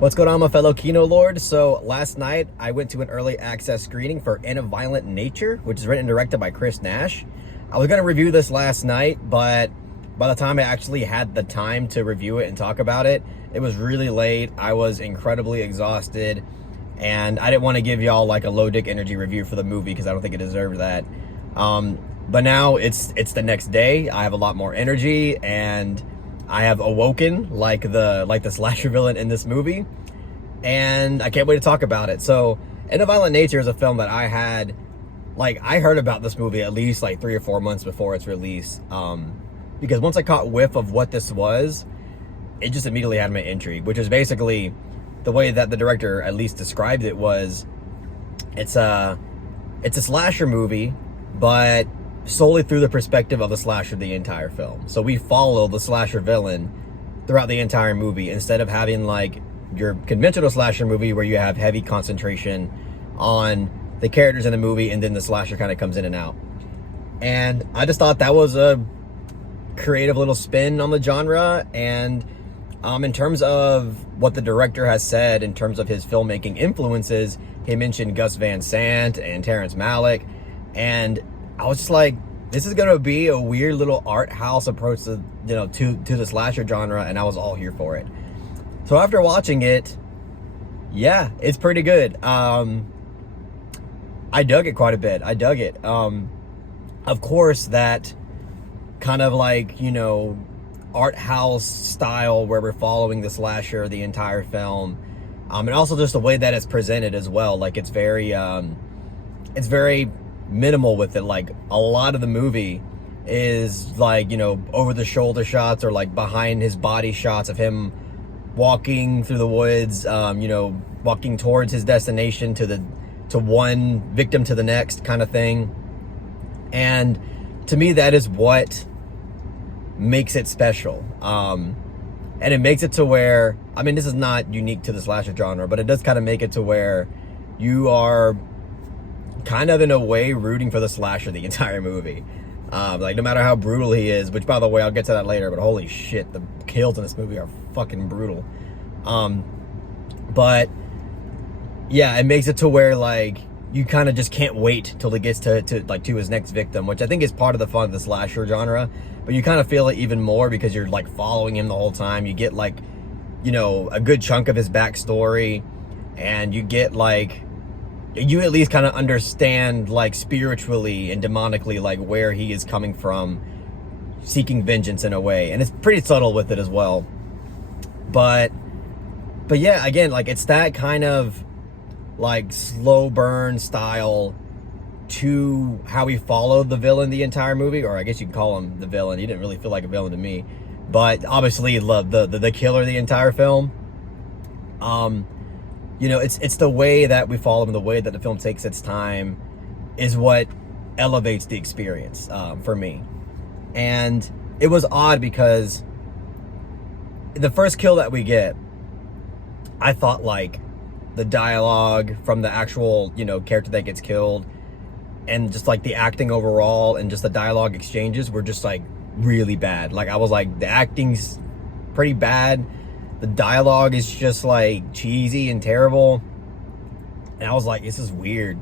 What's going on, my fellow Kino Lord? So last night I went to an early access screening for In a Violent Nature, which is written and directed by Chris Nash. I was going to review this last night, but by the time I actually had the time to review it and talk about it, it was really late. I was incredibly exhausted, and I didn't want to give y'all like a low dick energy review for the movie because I don't think it deserved that. But now it's the next day. I have a lot more energy, and I have awoken like the slasher villain in this movie, and I can't wait to talk about it. So, In a Violent Nature is a film that I heard about this movie at least like 3 or 4 months before its release, because once I caught whiff of what this was, it just immediately had my intrigue, which is basically the way that the director at least described it was, it's a slasher movie, but solely through the perspective of the slasher the entire film. So we follow the slasher villain throughout the entire movie, instead of having like your conventional slasher movie where you have heavy concentration on the characters in the movie and then the slasher kind of comes in and out. And I just thought that was a creative little spin on the genre. And in terms of what the director has said in terms of his filmmaking influences, he mentioned Gus Van Sant and Terrence Malick, and I was just like, this is gonna be a weird little art house approach to the slasher genre, and I was all here for it. So after watching it, yeah, it's pretty good. I dug it quite a bit. I dug it. Of course, that kind of like, art house style where we're following the slasher the entire film, and also just the way that it's presented as well. Like it's very minimal with it. Like a lot of the movie is like, over the shoulder shots or like behind his body shots of him walking through the woods, walking towards his destination to one victim to the next kind of thing. And to me, that is what makes it special. And it makes it to where, I mean, this is not unique to the slasher genre, but it does kind of make it to where you are kind of in a way rooting for the slasher the entire movie. Like no matter how brutal he is, which by the way, I'll get to that later, but holy shit, the kills in this movie are fucking brutal. But yeah, it makes it to where like you kind of just can't wait till it gets to his next victim, which I think is part of the fun of the slasher genre. But you kind of feel it even more because you're like following him the whole time. You get like, a good chunk of his backstory, and you get like, you at least kind of understand like spiritually and demonically like where he is coming from, seeking vengeance in a way. And it's pretty subtle with it as well. But yeah, again, like it's that kind of like slow burn style to how we followed the villain the entire movie, or I guess you could call him the villain. He didn't really feel like a villain to me, but obviously loved the killer the entire film. It's the way that we follow him, the way that the film takes its time is what elevates the experience for me. And it was odd because the first kill that we get, I thought like the dialogue from the actual, character that gets killed, and just like the acting overall and just the dialogue exchanges were just like really bad. Like I was like, the acting's pretty bad. The dialogue is just like cheesy and terrible. And I was like, this is weird.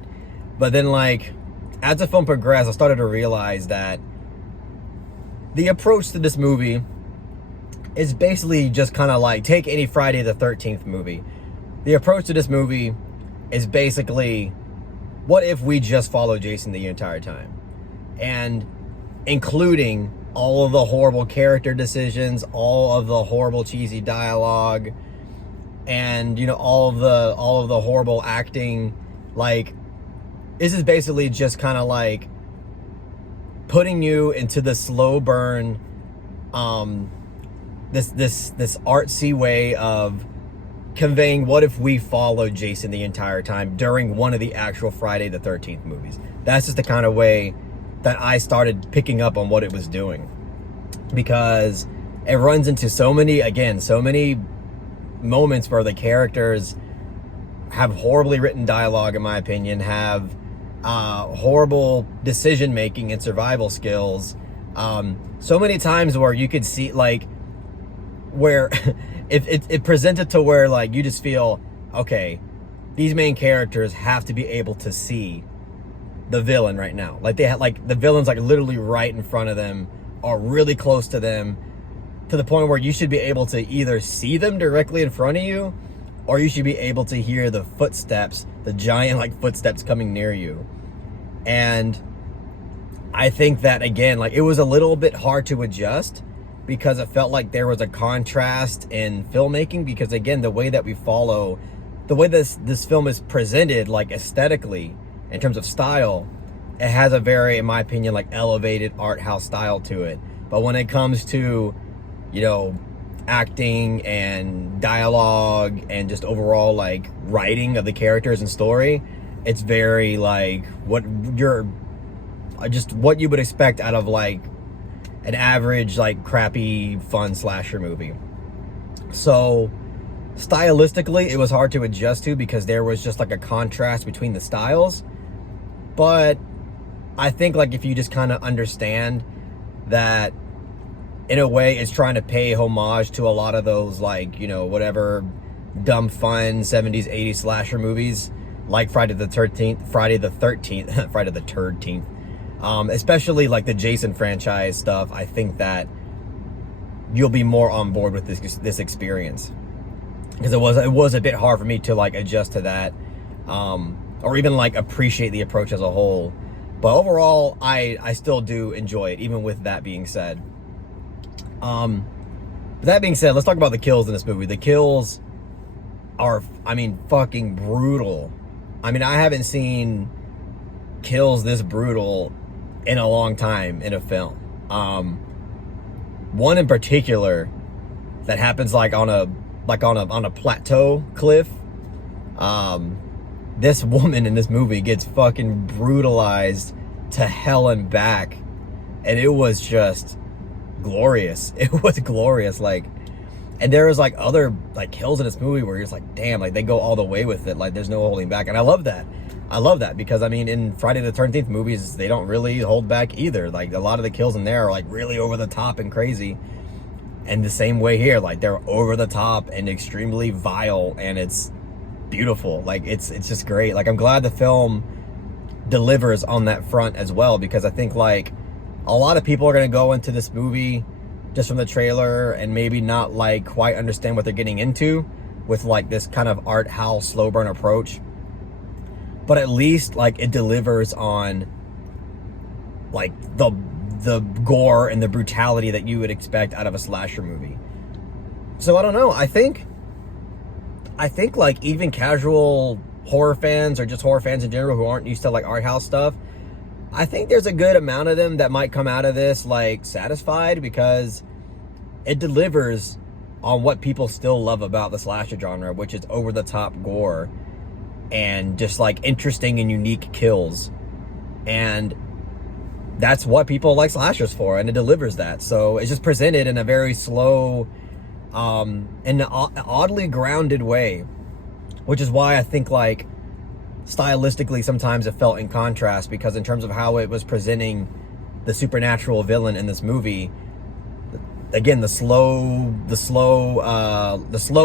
But then like, as the film progressed, I started to realize that the approach to this movie is basically just kind of like, take any Friday the 13th movie. The approach to this movie is basically, what if we just follow Jason the entire time? And including all of the horrible character decisions, all of the horrible cheesy dialogue, and all of the horrible acting. Like, this is basically just kind of like putting you into the slow burn, this artsy way of conveying what if we followed Jason the entire time during one of the actual Friday the 13th movies. That's just the kind of way that I started picking up on what it was doing, because it runs into so many moments where the characters have horribly written dialogue, in my opinion, have horrible decision making and survival skills. So many times where you could see like where it presents it to where like you just feel, okay, these main characters have to be able to see the villain right now. Like they had, like the villain's like literally right in front of them or really close to them, to the point where you should be able to either see them directly in front of you, or you should be able to hear the footsteps, the giant like footsteps coming near you. And I think that, again, like it was a little bit hard to adjust because it felt like there was a contrast in filmmaking, because again, the way that we follow, the way this film is presented, like aesthetically, in terms of style, it has a very, in my opinion, like elevated art house style to it. But when it comes to, you know, acting and dialogue and just overall like writing of the characters and story, it's very like what you would expect out of like an average like crappy fun slasher movie. So stylistically it was hard to adjust to because there was just like a contrast between the styles. But I think like if you just kind of understand that in a way it's trying to pay homage to a lot of those like, you know, whatever dumb fun 70s 80s slasher movies like Friday the 13th, especially like the Jason franchise stuff, I think that you'll be more on board with this experience, because it was a bit hard for me to like adjust to that, or even like appreciate the approach as a whole. But overall, I still do enjoy it, even with that being said. That being said, let's talk about the kills in this movie. The kills are, I mean, fucking brutal. I mean, I haven't seen kills this brutal in a long time in a film. One in particular that happens like on a plateau cliff. This woman in this movie gets fucking brutalized to hell and back, and it was just glorious. It was glorious. Like, and there was like other like kills in this movie where you're just like, damn, like they go all the way with it, like there's no holding back. And I love that because I mean, in Friday the 13th movies, they don't really hold back either. Like a lot of the kills in there are like really over the top and crazy, and the same way here, like they're over the top and extremely vile, and it's beautiful. Like it's just great. Like I'm glad the film delivers on that front as well, because I think like a lot of people are going to go into this movie just from the trailer and maybe not like quite understand what they're getting into with like this kind of art house slow burn approach. But at least like it delivers on like the gore and the brutality that you would expect out of a slasher movie. So I don't know. I think like even casual horror fans, or just horror fans in general who aren't used to like art house stuff, I think there's a good amount of them that might come out of this like satisfied, because it delivers on what people still love about the slasher genre, which is over the top gore and just like interesting and unique kills. And that's what people like slashers for, and it delivers that. So it's just presented in a very slow, in an oddly grounded way, which is why I think like stylistically sometimes it felt in contrast, because in terms of how it was presenting the supernatural villain in this movie, again, the slow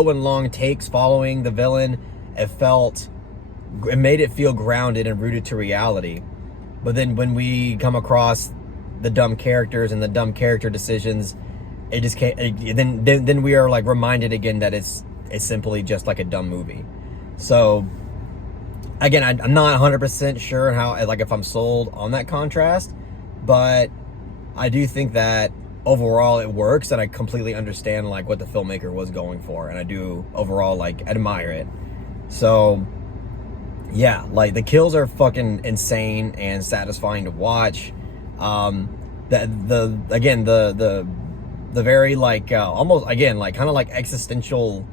and long takes following the villain, it made it feel grounded and rooted to reality. But then when we come across the dumb characters and the dumb character decisions, it just can't, then we are like reminded again that it's simply just like a dumb movie. So again, I'm not 100% sure how, like, if I'm sold on that contrast, but I do think that overall it works, and I completely understand like what the filmmaker was going for, and I do overall like admire it. So yeah, like the kills are fucking insane and satisfying to watch. The very like almost again like kind of like existential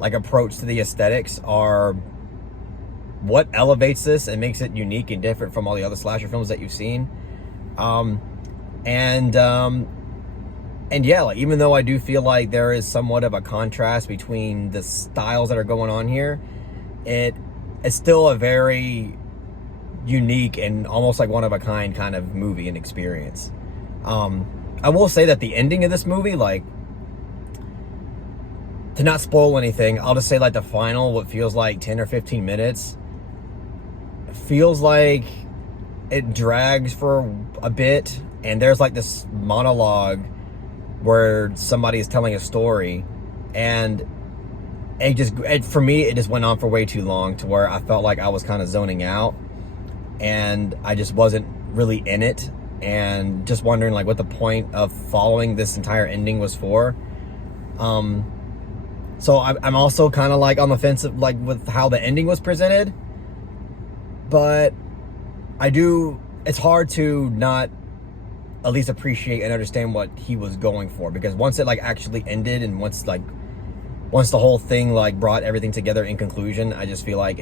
like approach to the aesthetics are what elevates this and makes it unique and different from all the other slasher films that you've seen. And yeah, like even though I do feel like there is somewhat of a contrast between the styles that are going on here, it's still a very unique and almost like one of a kind kind of movie and experience. I will say that the ending of this movie, like to not spoil anything, I'll just say like the final, what feels like 10 or 15 minutes, feels like it drags for a bit, and there's like this monologue where somebody is telling a story, and for me, it just went on for way too long to where I felt like I was kind of zoning out, and I just wasn't really in it, and just wondering like what the point of following this entire ending was for. So I'm also kind of like on the fence of like with how the ending was presented, but it's hard to not at least appreciate and understand what he was going for, because once it like actually ended, and once the whole thing like brought everything together in conclusion, I just feel like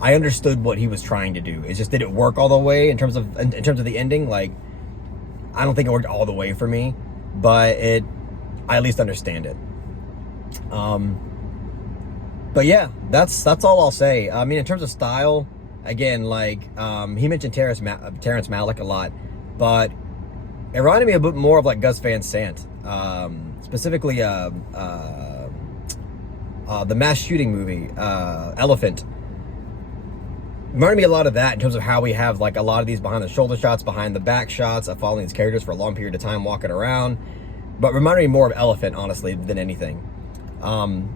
I understood what he was trying to do. It's just, did it work all the way in terms of the ending? Like, I don't think it worked all the way for me, but I at least understand it. But yeah, that's all I'll say. I mean, in terms of style, again, like, he mentioned Terrence Malick a lot, but it reminded me a bit more of like Gus Van Sant, specifically the mass shooting movie, Elephant. Reminded me a lot of that in terms of how we have like a lot of these behind the shoulder shots, behind the back shots of following these characters for a long period of time walking around. But reminded me more of Elephant, honestly, than anything. And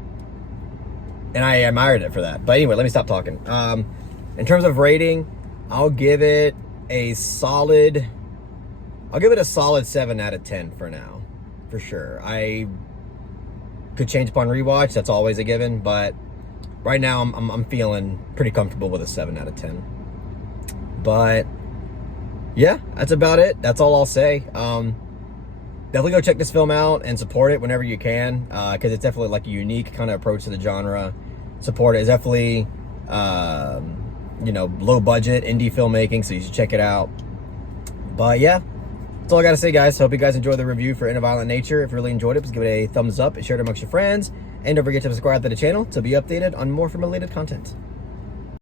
I admired it for that. But anyway, let me stop talking. In terms of rating, I'll give it a solid 7 out of 10 for now, for sure. I could change upon rewatch, that's always a given, but right now I'm feeling pretty comfortable with a 7 out of 10. But yeah, that's about it. That's all I'll say. Definitely go check this film out and support it whenever you can, because it's definitely like a unique kind of approach to the genre. Support it. It's definitely low budget indie filmmaking, so you should check it out. But yeah, that's all I gotta say, guys. Hope you guys enjoyed the review for In a Violent Nature. If you really enjoyed it, please give it a thumbs up and share it amongst your friends, and don't forget to subscribe to the channel to be updated on more film related content.